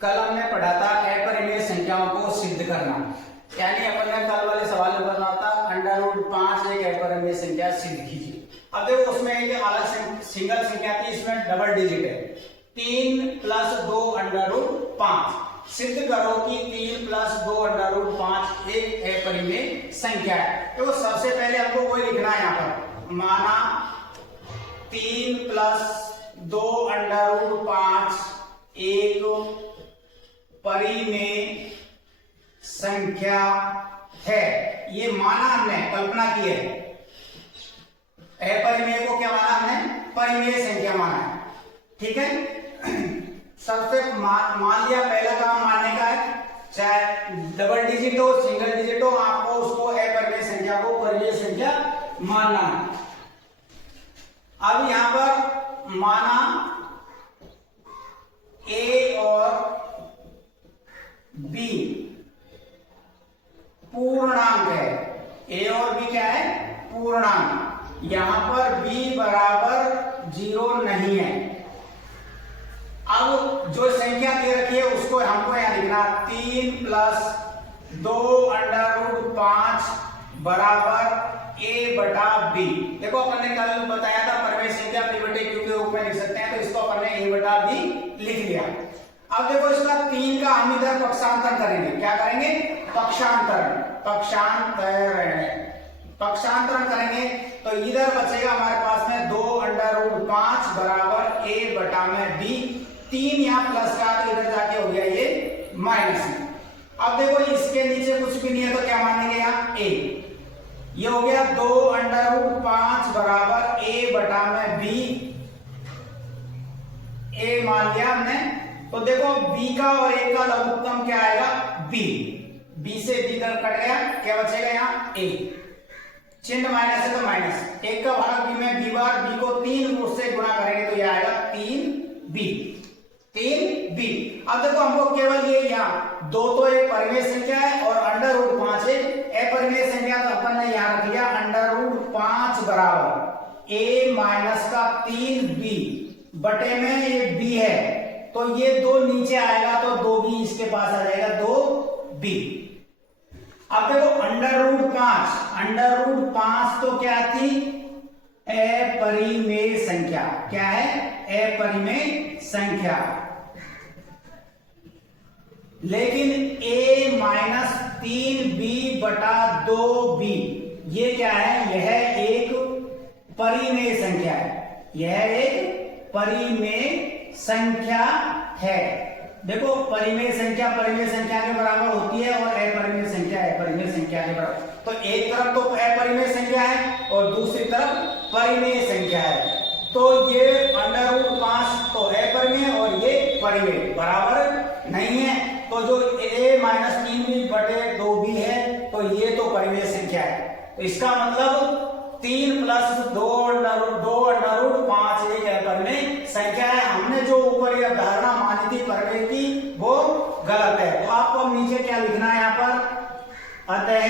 कल हमने पढ़ा था अपरिमेय संख्याओं को सिद्ध करना, यानी अपन ने कल वाले सवाल में करना था √5 एक अपरिमेय संख्या सिद्ध कीजिए। अब देखो उसमें एक अलग सिंगल संख्या थी, इसमें डबल डिजिट है 3 + 2 √5। सिद्ध करो कि 3 + 2 √5 एक अपरिमेय संख्या है। तो सबसे पहले हमको वही लिखना है, यहाँ पर माना 3 + 2 √5 एक परिमेय संख्या है। ये माना हमने, कल्पना की है। अपरिमेय को क्या माना हमने? परिमेय संख्या माना है। ठीक है, सबसे मान लिया, पहला काम मानने का है, चाहे डबल डिजिट हो सिंगल डिजिट हो, आपको उसको अपरिमेय संख्या को परिमेय संख्या मानना है। अब यहां पर माना ए और बी पूर्णांक है। ए और बी क्या है? पूर्णांक। यहां पर b बराबर 0 नहीं है। अब जो संख्या दे रखी है उसको हमको यहां लिखना 3 + 2 √5 बराबर a/b। देखो अपन ने कल बताया था परिमेय संख्या p/q के रूप में लिख सकते हैं, तो इसको अपन ने a/b लिख लिया। अब देखो इसका 3 का हम इधर पक्षांतरण करेंगे। क्या करेंगे? पक्षांतरण। पक्षांतरण करेंगे तो इधर बचेगा हमारे पास में 2 √5 बराबर a/b। 3 यहाँ प्लस का तो इधर जाके हो गया ये माइनस में। अब देखो इसके नीचे कुछ भी नहीं है तो क्या मानेंगे? यहाँ a। ये हो गया 2 √5 बराबर a/b। a मान लिया हमने। तो देखो b का और a का लघुत्तम क्या आएगा? b। b से b कट गया, क्या बचेगा यहाँ? a। चिन्ह माइनस है तो माइनस। 1 का भाग b में b बार, b को 3 से गुणा करेंगे तो यह आएगा 3b। 3b। अब देखो हमको केवल ये यहाँ 2 तो एक परिमेय संख्या है और √5 एक अपरिमेय संख्या, तो अपन ने यहाँ रख लिया √5 बराबर a - 3b बटे में ये b है, तो ये 2 नीचे आएगा तो 2b इसके पास आ जाएगा, 2b। अब देखो √5 तो क्या थी? अपरिमेय संख्या। क्या है? अपरिमेय संख्या। लेकिन a - 3b बटा 2b ये क्या है? यह एक परिमेय संख्या है। यह एक परिमेय संख्या है। देखो परिमेय संख्या के बराबर होती है और अपरिमेय संख्या अपरिमेय संख्या के बराबर। तो एक तरफ तो अपरिमेय संख्या है और दूसरी तरफ परिमेय संख्या है। तो ये √5 तो अपरिमेय और ये परिमेय बराबर नहीं है। तो जो a - 3b बटे 2b है तो ये तो परिमेय संख्या है। तो इसका मतलब 3 + 2 √5 एक अपरिमेय संख्या है। हमने जो ऊपर यह धारणा मानी थी परिमेय की, वो गलत है। तो आपको अब नीचे क्या लिखना है यहाँ पर? अतः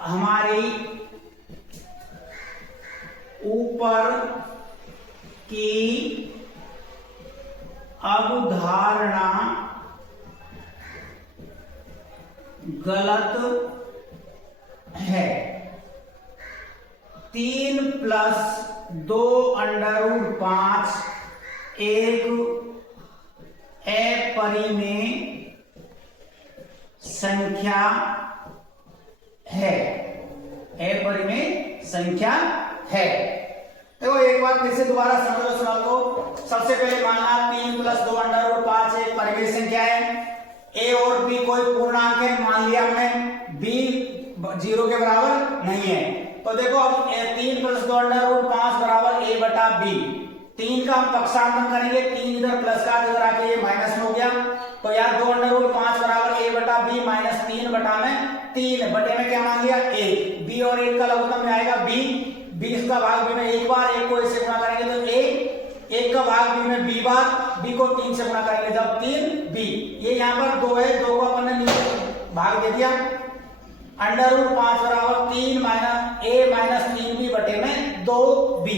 हमारी ऊपर की अवधारणा गलत है। 3 + 2 √5 एक अपरिमेय संख्या है। अपरिमेय संख्या है। तो एक बार फिर से दोबारा समझो सवाल को। सबसे पहले मानना 3 + 2 √5 एक परिमेय संख्या है। a और b कोई पूर्णांक है, मान लिया हमने। b 0 के बराबर नहीं है। तो देखो अब 3 + 2 √5 बराबर a/b। 3 का हम पक्षांतरण करेंगे, 3 इधर प्लस का इधर आके ये माइनस में हो गया। तो यार 2 √5 बराबर a/b - 3 बटा में 3 बटे में क्या मान लिया? a। b और 1 का लघुत्तम में आएगा b। 20 का भाग b में एक बार, 1 को इससे गुणा करेंगे तो a। 1 का भाग b में b बार, b को 3 से गुणा करेंगे जब 3b। ये यहाँ पर 2 है, 2 को अपन ने नीचे भाग दे दिया। √5 बराबर 3 - a - 3b बटे में 2b,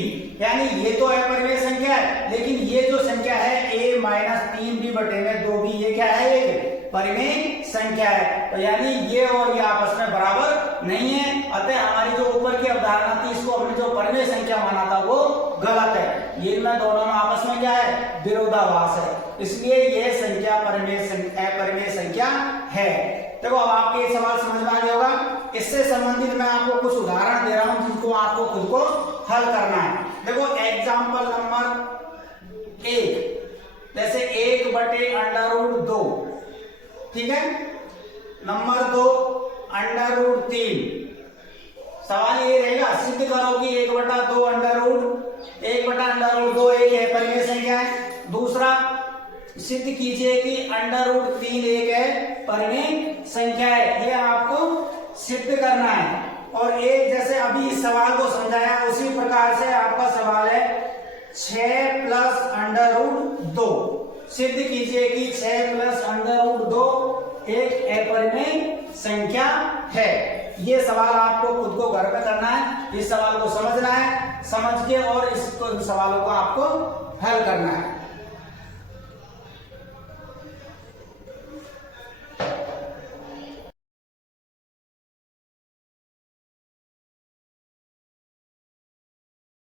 यानी ये तो अपरिमेय संख्या है, लेकिन ये जो संख्या है a माइनस 3b बटे में 2b, ये क्या है, एक परिमेय संख्या है। तो यानी ये और ये आपस में बराबर नहीं है, अतः हमारी जो ऊपर की अवधारणा थी, इसको हमने जो परिमेय संख्या माना था वो गलत है। ये में दोनों में आपस में क्या है, विरोधाभास है, इसलिए ये संख्या अपरिमेय संख्या है। देखो अब आपके ये सवाल समझ में आ गया होगा। इससे संबंधित मैं आपको कुछ उदाहरण दे रहा हूं जिनको आपको खुद को हल करना है। देखो एग्जाम्पल नंबर 1, जैसे 1 बटे √2, ठीक है। नंबर 2 √3। सवाल ये रहेगा, सिद्ध करो कि 1/2 1/√2 एक अपरिमेय संख्या है। दूसरा, सिद्ध कीजिए कि √3 एक है परिमेय संख्या है। ये आपको सिद्ध करना है। और एक जैसे अभी इस सवाल को समझाया, उसी प्रकार से आपका सवाल है 6 + √2। सिद्ध कीजिए कि 6 + √2 एक अपरिमेय संख्या है। ये सवाल आपको खुद को घर में करना है, इस सवाल को समझना है, समझ के और इस सवालों को आपको हल करना है।